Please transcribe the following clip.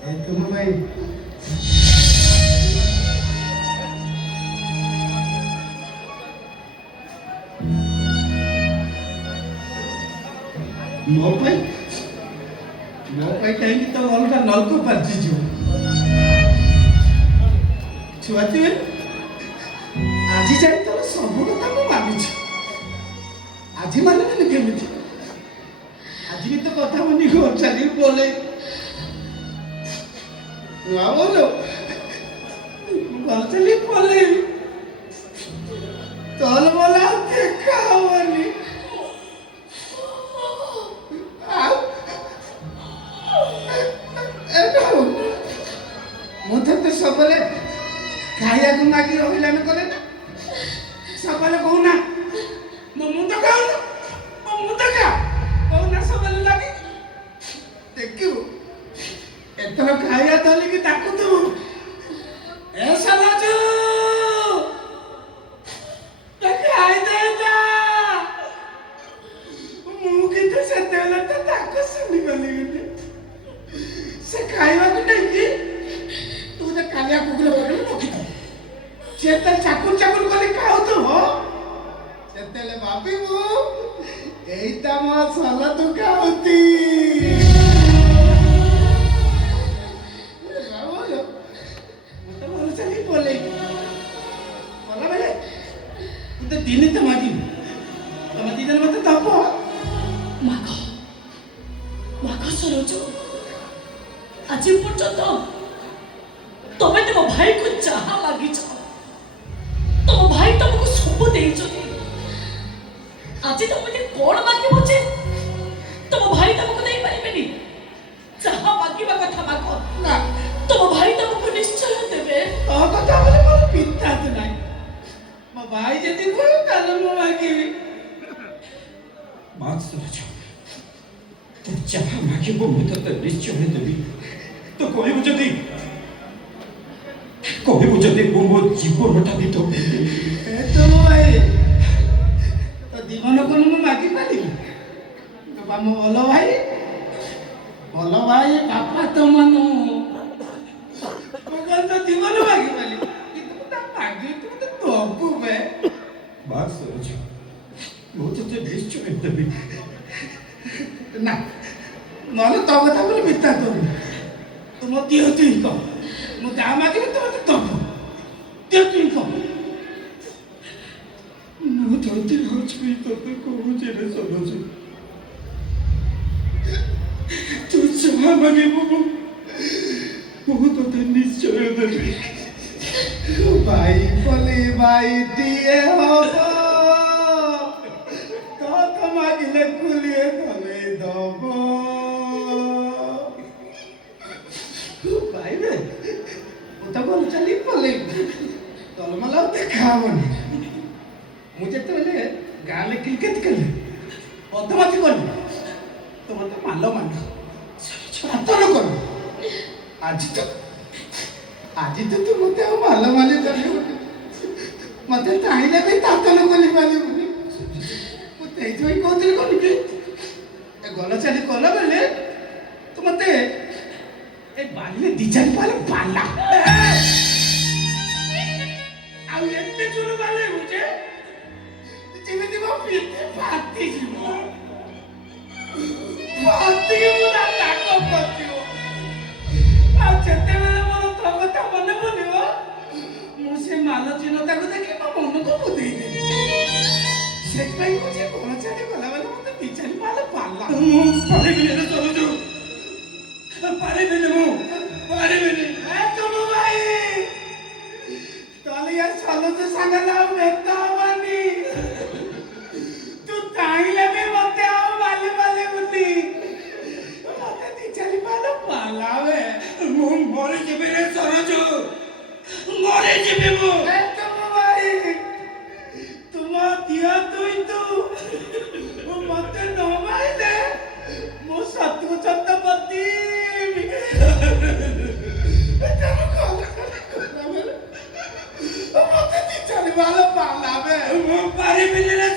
तुम भाई ମୋ ପାଇଁ କାହିଁକି ତ ଅଲଗା ନଳକ ପାଚିଛୁ ଛୁଆଟି ଆଜି ଯାଇ ତୋର ସବୁ କଥା ମୁଁ ମାନିଛି ଆଜି ମାନିବିନି କେମିତି ଆଜି ବି ତ କଥା ମାନି ଘର ଚାଲି ବୋଲେ बोलो घर चली बोले तोल बोला देखा वाली मुझे तो सबले खाया को मागी रहिला न करे ना सबले कहूना मो मुंड खाऊ ना मो मुंड खा कहूना सबले लागे देखियो एथर खाया धली कि ताकू तू ए समाजू खाई दे जा मु किते सेतेला त ताकू सुनी गली गली से खाइबा को नहीं कि तू तो कालिया कुकुर बडे रखी से त चाकुर चाकुर गली खाऊ तो हो सेतेले भाभी मु एइता म साला तू खाउती दिन तो मागी तुम दिन मत तप माग सरोज आज पर्यंत तुम्हें तुम भाई को जहा मागिच तुम भाई तुमको सब दे आज तुम कौन मागिब जे तुम भाई तुमको दे पारे जहा मागिबा कथा माग ना तुम भाई तुमको निश्चय देवे कथा बोले मोर पिता तो नहीं मो भाई जति को काल मो मागिबी बात समझ तो जहाँ मागिबो मु तो निश्चय देबी तो कहबो जदि मो जीवनटा भी तो ए तो मो भाई तो जीवन को मु मागी पाली तो मो बोलो भाई पापा तो मनो को तो जीवन मागी पाली किंतु ता मागी तो तोपु बे बात समझ मु तो निश्चय देबी ना नले तो कथा बोले बिता तो तुम दियो तुई को मु जा मागी तुम तो तोप दियो तुई को मु तो होच भी तो को जे रे समझ तू जहाँ मागे बहुत निश्चय देबी भाई बोले भाई दिए हो तो मागिले कुलिए तले दबो भाई रे ओता कोन चली बोले तल मला देखावनी मुझे तो ले गाले क्रिकेट खेले पदमाती कोनी तो मत मालो मानो छातर करो आज तो तू मते मालो माले करी मते चाहिले भी तातन कोली पाली मते जोई कोतरी कोनी ए गला चली कोला बेले तो मते ए बाले दिचारी पाले पाला आ एते चुनु बाले मुझे जेमिति मो पीते फाटी जीवो फाटी मुना ताको पतियो आ चते बेले मोर तो कथा मने पड़ियो मु से मालो चिन्हता को देखि मो मन को बुद्धि दे से भाई को जे कोन चले गला वाला मते बिचारी माले पाला पारे बिले चलो जो पारे बिले मु पारे बिले ए तुम भाई ताले यार चलो तो सांगला मेता वानी तू ताईले में मते आओ वाले वाले बुद्धि मते बिचारी माले पाला वे मु मरे जेबे रे सरोज मरे जेबे मु ए तुम भाई तुम दिया तुई तू मते न माइले मो सत्य सत्य पति मते बिचारी माले पाला वे मु पारी बिले रे